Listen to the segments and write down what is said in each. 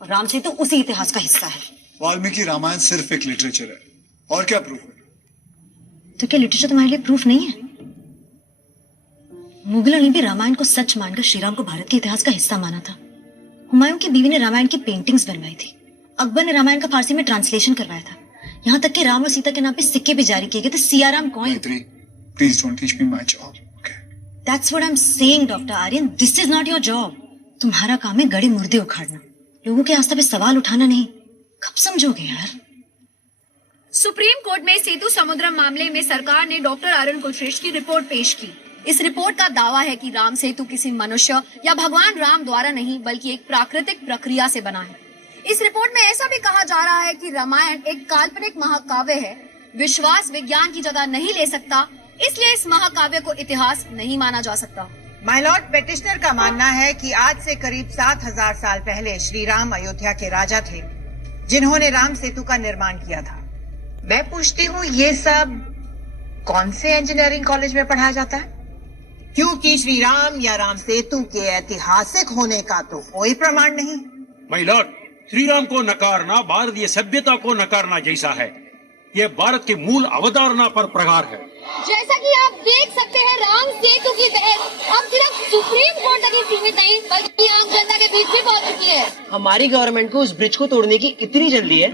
और राम सेतु उसी इतिहास का हिस्सा है। वाल्मीकि रामायण सिर्फ एक लिटरेचर है, और क्या प्रूफ है? तो क्या लिटरेचर तुम्हारे लिए प्रूफ नहीं है? मुगलों ने भी रामायण को सच मानकर श्रीराम को भारत के इतिहास का हिस्सा माना था। हुमायूं की बीवी ने रामायण की पेंटिंग्स बनवाई थी। अकबर ने रामायण का फारसी में ट्रांसलेशन करवाया था। यहाँ तक कि राम और सीता के नाम पे सिक्के भी जारी किए गए थे, Siyaram coin. Please don't teach me my job, okay? That's what I am saying doctor Aryan, this is not your job. तुम्हारा काम है गड़े मुर्दे उखाड़ना, लोगों के आस्था पे सवाल उठाना नहीं। कब समझोगे यार? सुप्रीम कोर्ट में सेतु समुद्रम मामले में सरकार ने डॉक्टर अरुण कुलश्रेष्ठ की रिपोर्ट पेश की। इस रिपोर्ट का दावा है कि राम सेतु किसी मनुष्य या भगवान राम द्वारा नहीं बल्कि एक प्राकृतिक प्रक्रिया से बना है। इस रिपोर्ट में ऐसा भी कहा जा रहा है कि रामायण एक काल्पनिक महाकाव्य है। विश्वास विज्ञान की जगह नहीं ले सकता, इसलिए इस महाकाव्य को इतिहास नहीं माना जा सकता। माय लॉर्ड, पेटिशनर का मानना है कि आज से करीब 7000 साल पहले श्री राम अयोध्या के राजा थे, जिन्होंने राम सेतु का निर्माण किया था। मैं पूछती हूँ, ये सब कौन से इंजीनियरिंग कॉलेज में पढ़ाया जाता है? क्योंकि श्री राम या राम सेतु के ऐतिहासिक होने का तो कोई प्रमाण नहीं। माय लॉर्ड, श्री राम को नकारना भारतीय सभ्यता को नकारना जैसा है। यह भारत के मूल अवधारणा पर प्रहार है। जैसा कि आप देख सकते हैं, राम सेतु की बहस अब सिर्फ सुप्रीम कोर्ट तक ही सीमित नहीं बल्कि आम जनता के बीच भी पहुंच चुकी है। हमारी गवर्नमेंट को उस ब्रिज को तोड़ने की इतनी जल्दी है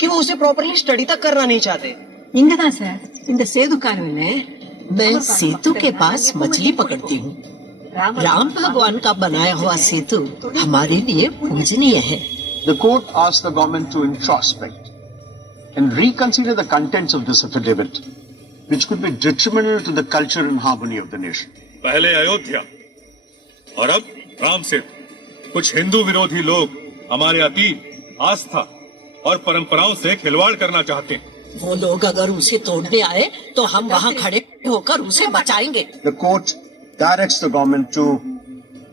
कि वो उसे प्रॉपर्ली स्टडी तक करना नहीं चाहते। इंगदा सर, இந்த சேதுக்காரன் मैं सेतु के पास मछली पकड़ती हूँ। राम भगवान का बनाया हुआ सेतु हमारे लिए पूजनीय है। The court asked the government to introspect and reconsider the contents of this affidavit, which could be detrimental to the culture and harmony of the nation. पहले अयोध्या और अब राम सेतु। कुछ हिंदू विरोधी लोग हमारे अतीत, आस्था और परंपराओं से खिलवाड़ करना चाहते हैं। वो लोग अगर उसे तोड़ने आए तो हम वहाँ खड़े होकर उसे बचाएंगे। The court directs the government to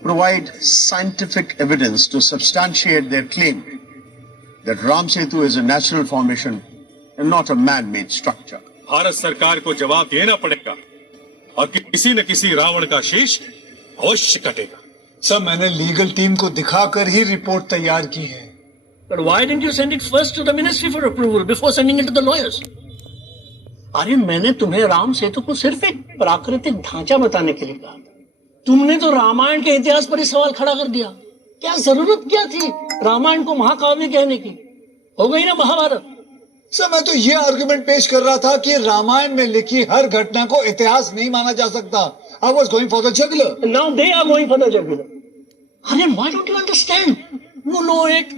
provide scientific evidence to substantiate their claim that Ram Setu is a natural formation and not a man-made structure. Bharat सरकार को जवाब देना पड़ेगा और किसी न किसी रावण का शीश अवश्य कटेगा। सर, मैंने लीगल टीम को दिखाकर ही रिपोर्ट तैयार की है। But why didn't you send it first to the ministry for approval before sending it to the lawyers? अरे मैंने तुम्हें राम सेतु को सिर्फ एक प्राकृतिक ढांचा बताने के लिए कहा था। तुमने तो रामायण के इतिहास पर ही सवाल खड़ा कर दिया। क्या जरूरत क्या थी रामायण को महाकाव्य कहने की? हो गई ना महाभारत। सर, मैं तो ये आर्गुमेंट पेश कर रहा था कि रामायण में लिखी हर घटना को इतिहास नहीं माना जा सकता। I was going for the jugular. Now they are going for the jugular. अरे why don't you understand? You know it.